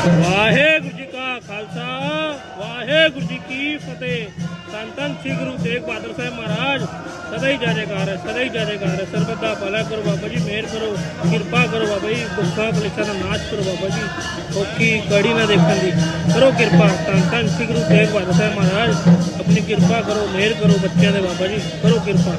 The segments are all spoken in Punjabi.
ਵਾਹਿਗੁਰੂ ਜੀ ਕਾ ਖਾਲਸਾ, ਵਾਹਿਗੁਰੂ ਜੀ ਕੀ ਫਤਿਹ। ਧੰਨ ਧੰਨ ਸ੍ਰੀ ਗੁਰੂ ਤੇਗ ਬਹਾਦਰ ਸਾਹਿਬ ਮਹਾਰਾਜ, ਸਦਾ ਹੀ ਜੈ ਜੈਕਾਰ ਸਦਾ ਹੀ ਜੈ ਜੈਕਾਰ ਹੈ। ਸਰਬਤ ਦਾ ਭਲਾ ਕਰੋ ਬਾਬਾ ਜੀ, ਮਿਹਰ ਕਰੋ, ਕਿਰਪਾ ਕਰੋ ਬਾਬਾ ਜੀ ਦੁੱਖਾਂ ਕਲੇਸ਼ਾਂ ਦਾ ਨਾਸ਼ ਕਰੋ ਬਾਬਾ ਜੀ, ਔਖੀ ਕੜੀ ਨਾ ਦੇਖਣ ਦੀ। ਕਰੋ ਕਿਰਪਾ, ਧੰਨ ਧੰਨ ਸ੍ਰੀ ਗੁਰੂ ਤੇਗ ਬਹਾਦਰ ਸਾਹਿਬ ਮਹਾਰਾਜ, ਆਪਣੀ ਕਿਰਪਾ ਕਰੋ, ਮਿਹਰ ਕਰੋ ਬੱਚਿਆਂ ਦੇ ਬਾਬਾ ਜੀ, ਕਰੋ ਕਿਰਪਾ।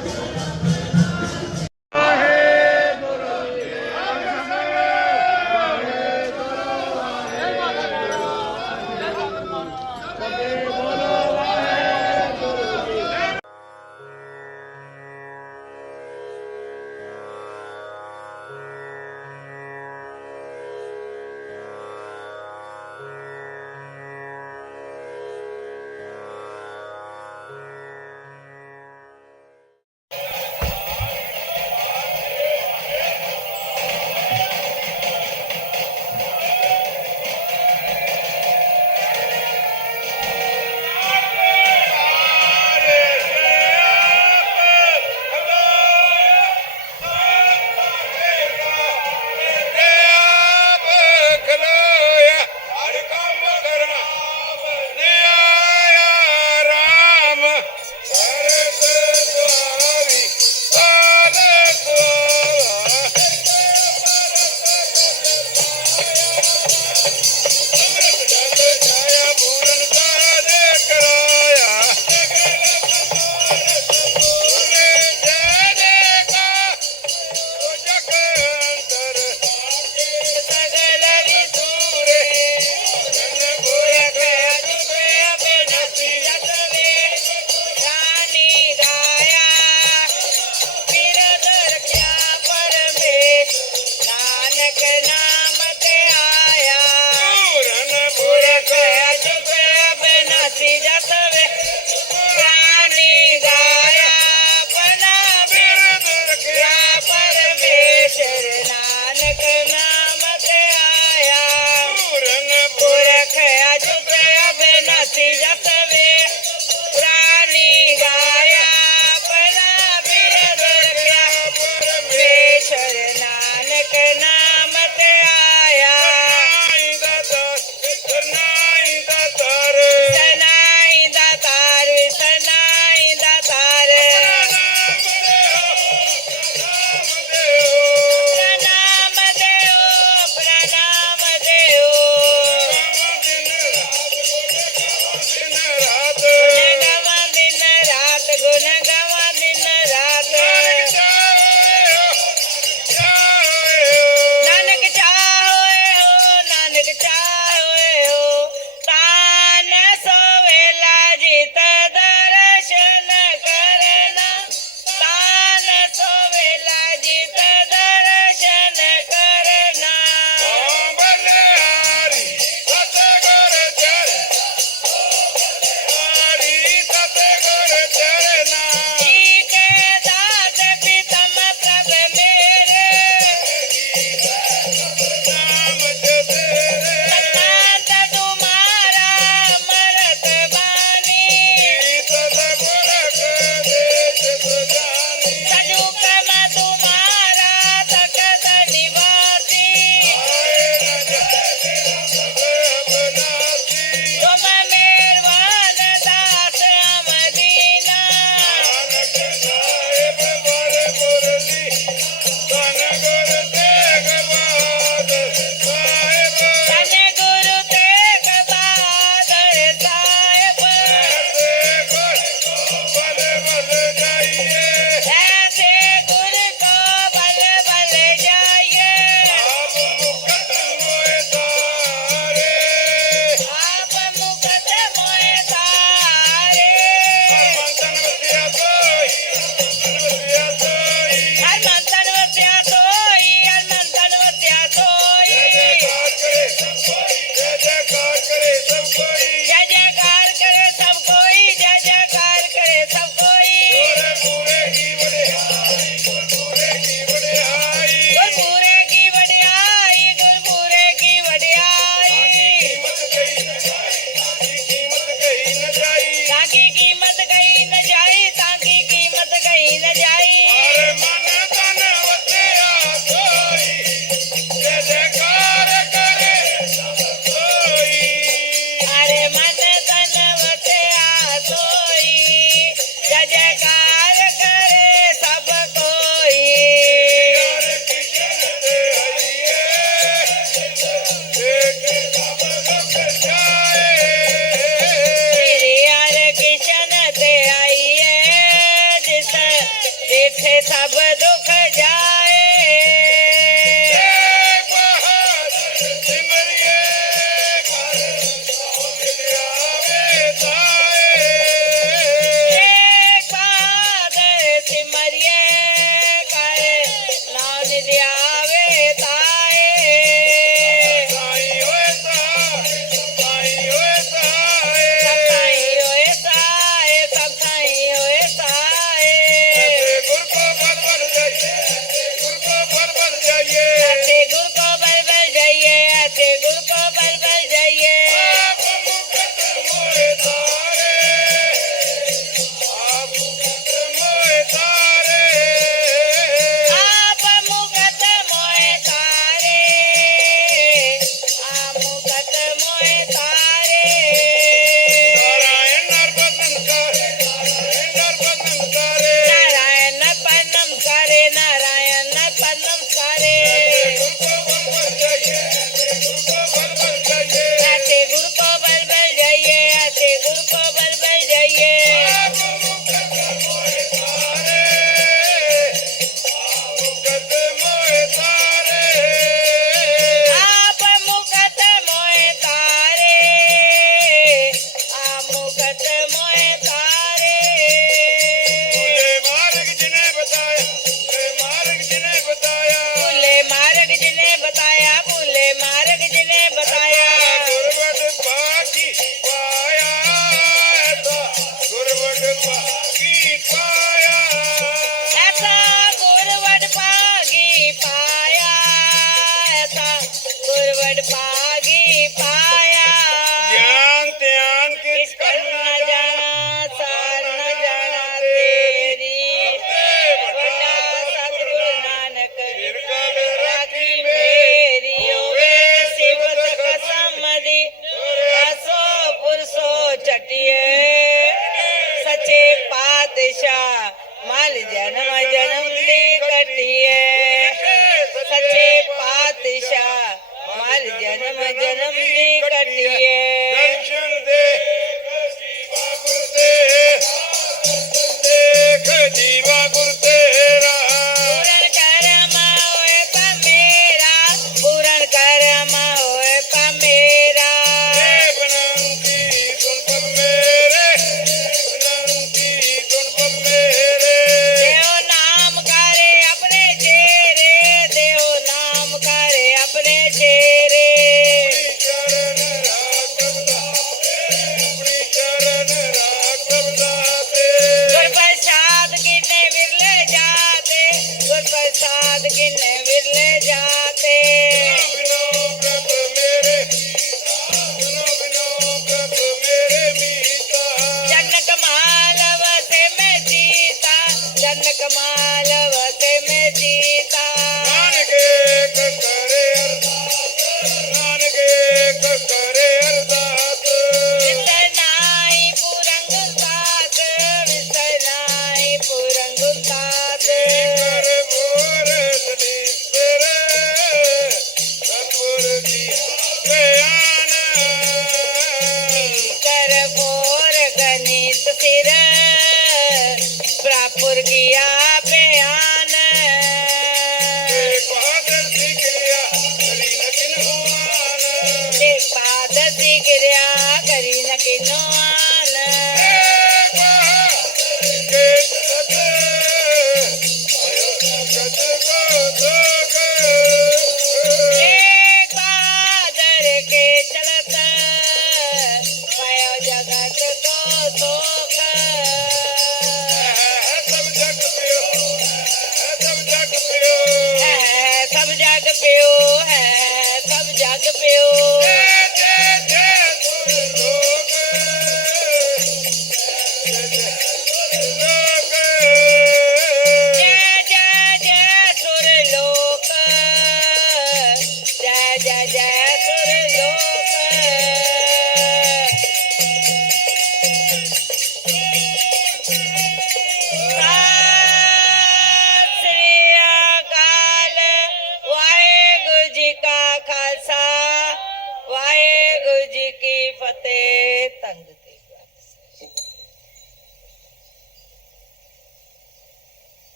બેઠે સબ દુખ જા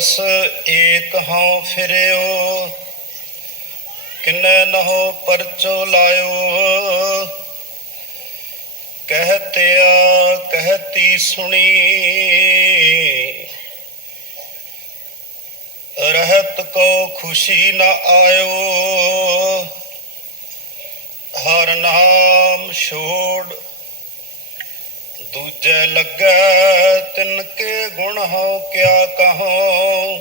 ਪਰਸ ਏਕ ਹਉ ਫਿਰਿਓ, ਕਿਨੈ ਨਹੁ ਪਰਚੋ ਲਾਇਓ। ਕਹਤਿਆ, ਕਹਤੀ ਸੁਣੀ, ਰਹਿਤ ਕੋ ਖੁਸ਼ੀ ਨਾ ਆਇਓ। ਹਰ ਨਾਮ ਛੋੜ ਦੂਜੇ ਲੱਗੇ ਤਿਨ ਕੇ ਗੁਣ ਹਉ ਕਿਆ ਕਹੋ।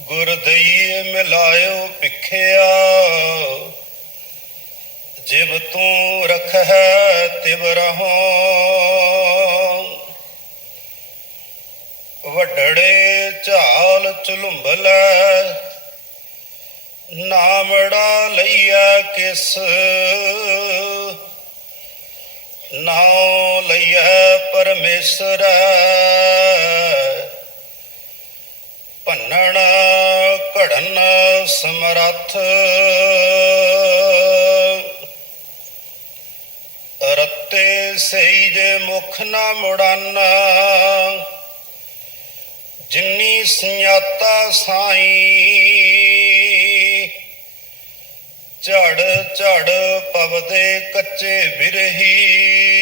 ਗੁਰ ਦਈਏ ਮਿਲਾਇਓ ਭਿਖਿਆ। ਜਿਵ ਤੂੰ ਰਖੈ ਤਿਵ ਰਹੋ। ਵਡੜੇ ਝਾਲ ਚੁਲੰਭਲੈ ਨਾਮੜਾ ਲਈਆ ਕਿਸ। ਪਰਮੇਸ਼ਰ ਭੰਨਣ ਘੜਨ ਸਮਰੱਥ। ਰੱਤੇ ਸਹੀ ਜੇ ਮੁਖ ਨਾ ਮੁੜਾਨਾ। ਜਿੰਨੀ ਸਿਆਤਾ ਸਾਈ ਝੜ ਝੜ ਪਵਦੇ ਕੱਚੇ ਬਿਰਹੀ।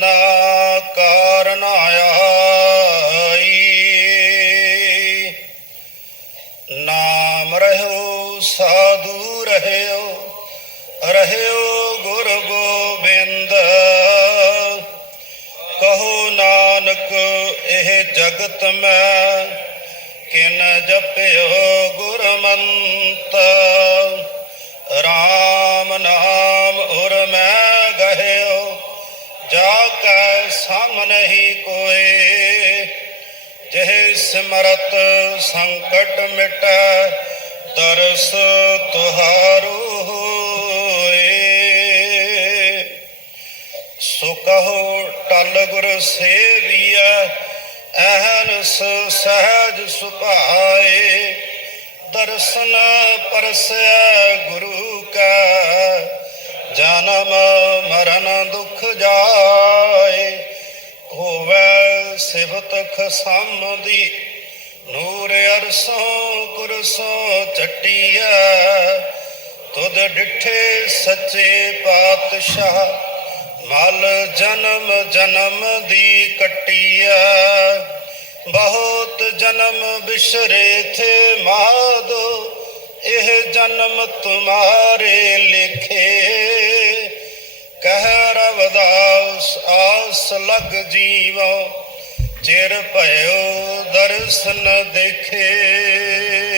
ਜਿੰਨਾ ਕਾਰਨ ਆਈ। ਨਾਮ ਰਹਿਓ, ਸਾਧੂ ਰਹਿਓ ਰਹਿਓ ਗੁਰ ਗੋਬਿੰਦ। ਕਹੋ ਨਾਨਕ, ਇਹ ਜਗਤ ਮੈਂ ਕਿਨ ਜਪਿਓ ਗੁਰਮੰਤ? ਰਾਮ ਨਾਮ ਉਰ ਮੈਂ ਸਮ ਨਹੀਂ ਕੋਏ, ਜਿਹ ਸਿਮਰਤ ਸੰਕਟ ਮਿਟੈ, ਦਰਸ ਤੁਹਾਰੂ ਹੋਏ। ਸੋ ਕਹੋ, ਟਲ ਗੁਰ ਸੇਵੀਐ ਐਨਸ ਸਹਿਜ ਸੁਭਾਏ। ਦਰਸ਼ਨ ਪਰਸੈ ਗੁਰੂ ਕਾ, ਜਨਮ ਮਰਨ ਦੁਖ ਜਾਏ। ਹੋਵੇ ਸਿਵਤ ਖਸਮ ਦੀ ਨੂਰ ਅਰਸੋਂ ਕੁਰਸੋਂ ਚਟੀਐ। ਤੁਧ ਡਿਠੇ ਸੱਚੇ ਪਾਤਸ਼ਾਹ, ਮਲ ਜਨਮ ਜਨਮ ਦੀ ਕਟੀਐ। ਬਹੁਤ ਜਨਮ ਬਿਸਰੇ ਥੇ ਮਾਦੋ, ਇਹ ਜਨਮ ਤੁਮਾਰੇ ਲਿਖੇ। ਕਹਿ ਰਵਦਾਸ ਆਸ ਲਗ ਜੀਵੋ ਚਿਰ ਭਇਓ ਦਰਸ਼ਨ ਦੇਖੇ।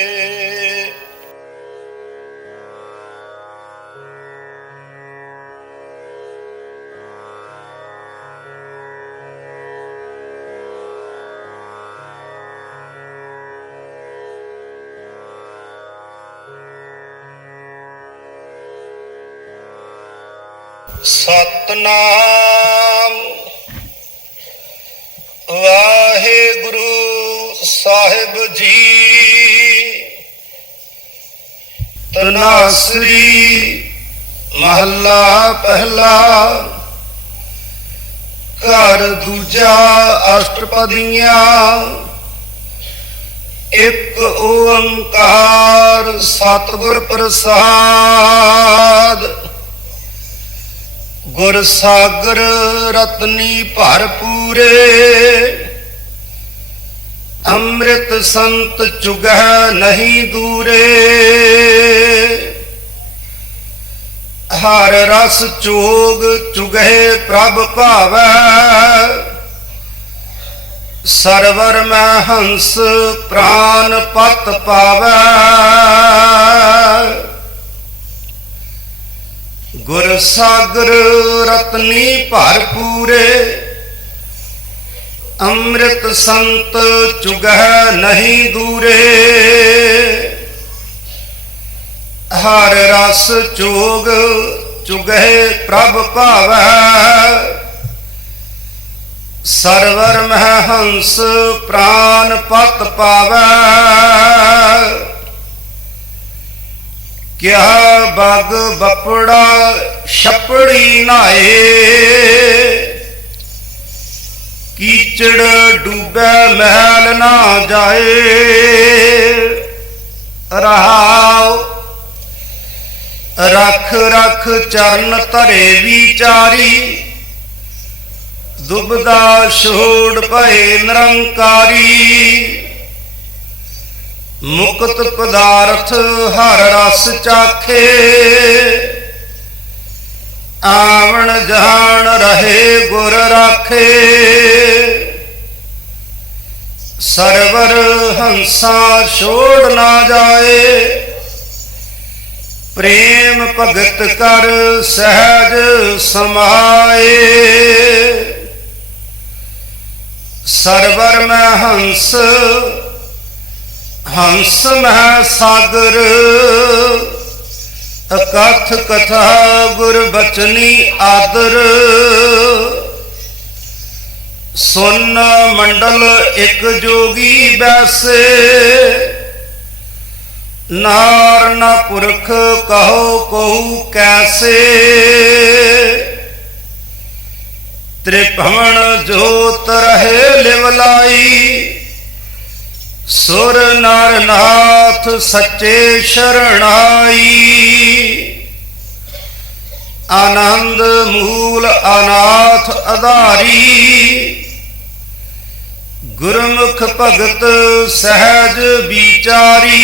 ਸਤਨਾਮ। ਵਾਹਿਗੁਰੂ ਸਾਹਿਬ ਜੀ। ਤਨਾਸਰੀ ਮਹੱਲਾ ਪਹਿਲਾ। ਘਰ ਦੂਜਾ ਅਸ਼ਟਪਦੀਆਂ। ਇੱਕ ਓੰਕਾਰ ਸਤਿਗੁਰ ਪ੍ਰਸਾਦ। ਗੁਰ ਸਾਗਰ ਰਤਨੀ ਭਰਪੂਰੇ ਅੰਮ੍ਰਿਤ ਸੰਤ ਚੁਗਹ ਨਹੀਂ ਦੂਰੇ। ਹਰ ਰਸ ਚੋਗ ਚੁਗਹਿ ਪ੍ਰਭ ਭਾਵੈ। ਸਰਵਰ ਮੈਂ ਹੰਸ ਪ੍ਰਾਨ ਪਤ ਪਾਵੈ। ਗੁਰ ਸਾਗਰ ਰਤਨੀ ਭਰਪੂਰੇ ਅੰਮ੍ਰਿਤ ਸੰਤ ਚੁਗਹ ਨਹੀਂ ਦੂਰੇ। ਹਰ ਰਸ ਚੋਗ ਚੁਗਹਿ ਪ੍ਰਭ ਭਾਵੈ। ਸਰਵਰ ਮਹਿ ਹੰਸ ਪ੍ਰਾਨ ਪਤ ਪਾਵੈ। ਕਿਆ ਬਗ ਬਪੜਾ ਛਪੜੀ ਨਾਏ। ਕੀਚੜ ਡੂਬੈ ਮਹਿਲ ਨਾ ਜਾਏ। ਰਹਾਉ, ਰਖ ਰਖ ਚਰਨ ਧਰੇ ਵਿਚਾਰੀ। ਦੁਬਦਾ ਛੋੜ ਭਏ ਨਿਰੰਕਾਰੀ। ਮੁਕਤ ਪਦਾਰਥ ਹਰ ਰਸ ਚਾਖੇ। ਆਵਣ ਜਾਣ ਰਹੇ ਗੁਰ ਰਾਖੇ। ਸਰਵਰ ਹੰਸਾ ਛੋੜ ਨਾ ਜਾਏ। ਪ੍ਰੇਮ ਭਗਤ ਕਰ ਸਹਿਜ ਸਮਾਏ। ਸਰਵਰ ਮੈਂ ਹੰਸ ਹੰਸ ਮਹਿ ਸਾਗਰ ਅਕਥ ਕਥਾ ਗੁਰ ਬਚਨੀ ਆਦਰ। ਸੁਨ ਮੰਡਲ ਇੱਕ ਜੋਗੀ ਬੈਸੇ, ਨਾਰ ਨਾ ਪੁਰਖ ਕਹੋ ਕਹੂ ਕੈਸੇ। ਤ੍ਰਿਭਵਨ ਜੋਤ ਰਹੇ ਲਿਵਲਾਈ ਸੁਰ ਨਰ ਨਾਥ ਸੱਚੇ ਸ਼ਰਣਾਈ। ਆਨੰਦ ਮੂਲ ਅਨਾਥ ਆਧਾਰੀ ਗੁਰਮੁਖ ਭਗਤ ਸਹਿਜ ਵਿਚਾਰੀ।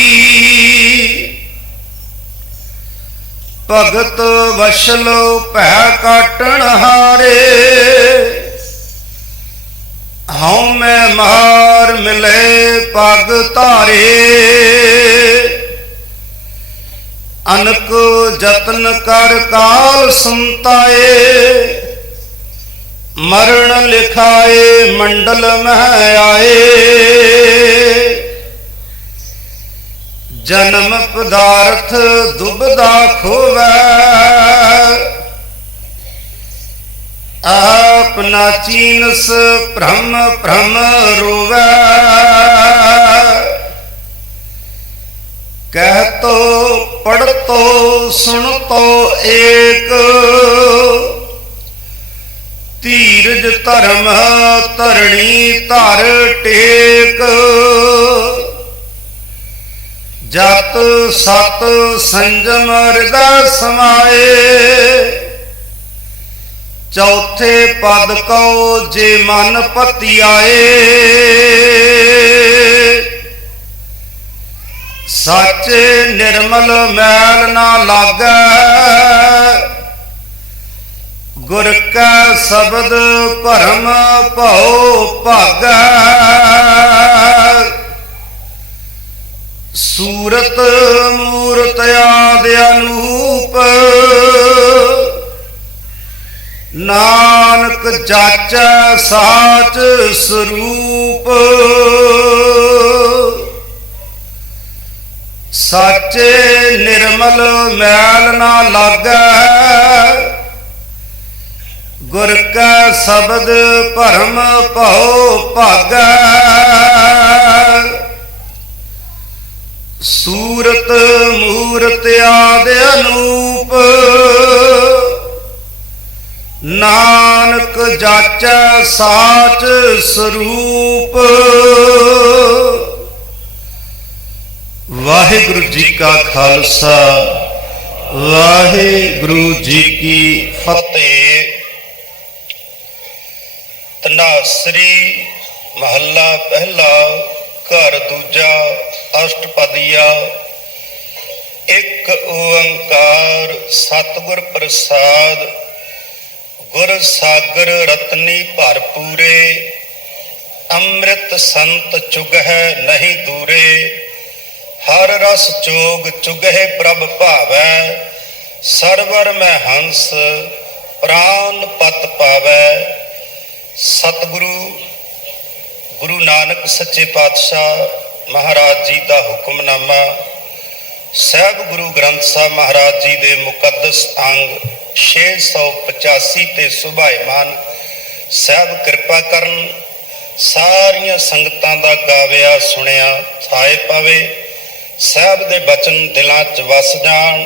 ਭਗਤ ਵਸ਼ਲ ਭੈ ਕਾਟਣ ਹਾਰੇ। ਹਉ ਮੈਂ ਮਾਰ ਮਿਲੇ ਪਗ ਧਾਰੇ। ਅਨਕ ਜਤਨ ਕਰ ਕਾਲ ਸੰਤਾਏ। ਮਰਨ ਲਿਖਾਏ ਮੰਡਲ ਮਹਿ ਆਏ। ਜਨਮ ਪਦਾਰਥ ਦੁਬਦਾ ਖੋਵੈ। ਆਪਨਾ ਚੀਨਸ ਭ੍ਰਮ ਭ੍ਰਮ ਰੋਵੈ। ਕਹਿਤੋ ਪੜਤੋ ਸੁਣਤੋ ਏਕ। ਧੀਰਜ ਧਰਮ ਧਰਣੀ ਧਰ ਟੇਕ। ਜਤ ਸਤ ਸੰਜਮ ਹਿਰਦੈ ਸਮਾਏ। ਚੌਥੇ ਪਦ ਕਉ ਜੇ ਮਨ ਪਤੀ ਆਏ ਸੱਚ ਨਿਰਮਲ ਮੈਲ ਨਾ ਲਾਗੈ। ਗੁਰ ਕਾ ਸ਼ਬਦ ਭਰਮ ਭਉ ਭਾਗੈ। ਸੂਰਤ ਮੂਰਤ ਆਦ ਅਨੂਪ ਨਾਨਕ ਜਾਚੈ ਸਾਚ ਸਰੂਪ। ਸਾਚੇ ਨਿਰਮਲ ਮੈਲ ਨਾ ਲਾਗੈ। ਗੁਰ ਕਾ ਸ਼ਬਦ ਭਰਮ ਭਉ ਭਾਗੈ। ਸੂਰਤ ਮੂਰਤ ਆਦ ਅਨੂਪ। ਨਾਨਕ ਜਾਚੈ ਸਾਚ ਸਰੂਪ। ਵਾਹਿਗੁਰੂ ਜੀ ਕਾ ਖਾਲਸਾ, ਵਾਹਿਗੁਰੂ ਜੀ ਕੀ ਫਤਿਹ। ਤਨਾਸਰੀ ਮਹੱਲਾ ਪਹਿਲਾ ਘਰ ਦੂਜਾ ਅਸ਼ਟਪਦੀਆ। ਇੱਕ ਓੰਕਾਰ ਸਤਿਗੁਰ ਪ੍ਰਸਾਦ ਗੁਰ ਸਾਗਰ ਰਤਨੀ ਭਰਪੂਰੇ, ਅੰਮ੍ਰਿਤ ਸੰਤ ਚੁਗਹਿ ਨਹੀਂ ਦੂਰੇ। ਹਰ ਰਸ ਚੋਗ ਚੁਗਹਿ ਪ੍ਰਭ ਭਾਵੈ, ਸਰਵਰ ਮੈਂ ਹੰਸ, ਪ੍ਰਾਨ ਪਤ ਪਾਵੈ। ਸਤਿਗੁਰੂ, ਗੁਰੂ ਨਾਨਕ ਸੱਚੇ ਪਾਤਸ਼ਾਹ ਮਹਾਰਾਜ ਜੀ ਦਾ ਹੁਕਮਨਾਮਾ, ਸਹਿਬ ਗੁਰੂ ਗ੍ਰੰਥ ਸਾਹਿਬ ਮਹਾਰਾਜ ਜੀ ਦੇ ਮੁਕੱਦਸ ਅੰਗ 685 ਤੇ ਸੁਭਾਇਮਾਨ ਸਾਹਿਬ ਕਿਰਪਾ ਕਰਨ ਸਾਰੀਆਂ ਸੰਗਤਾਂ ਦਾ ਗਾਵਿਆ ਸੁਣਿਆ ਥਾਏ ਪਾਵੇ, ਸਾਹਿਬ ਦੇ ਬਚਨ ਦਿਲਾਂ 'ਚ ਵਸ ਜਾਣ,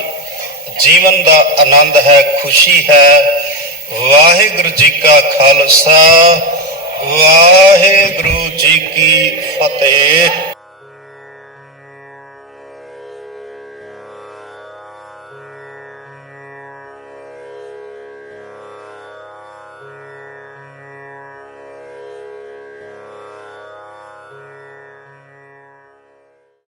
ਜੀਵਨ ਦਾ ਆਨੰਦ ਹੈ, ਖੁਸ਼ੀ ਹੈ। ਵਾਹਿਗੁਰੂ ਜੀ ਕਾ ਖਾਲਸਾ, ਵਾਹਿਗੁਰੂ ਜੀ ਕੀ ਫਤਿਹ।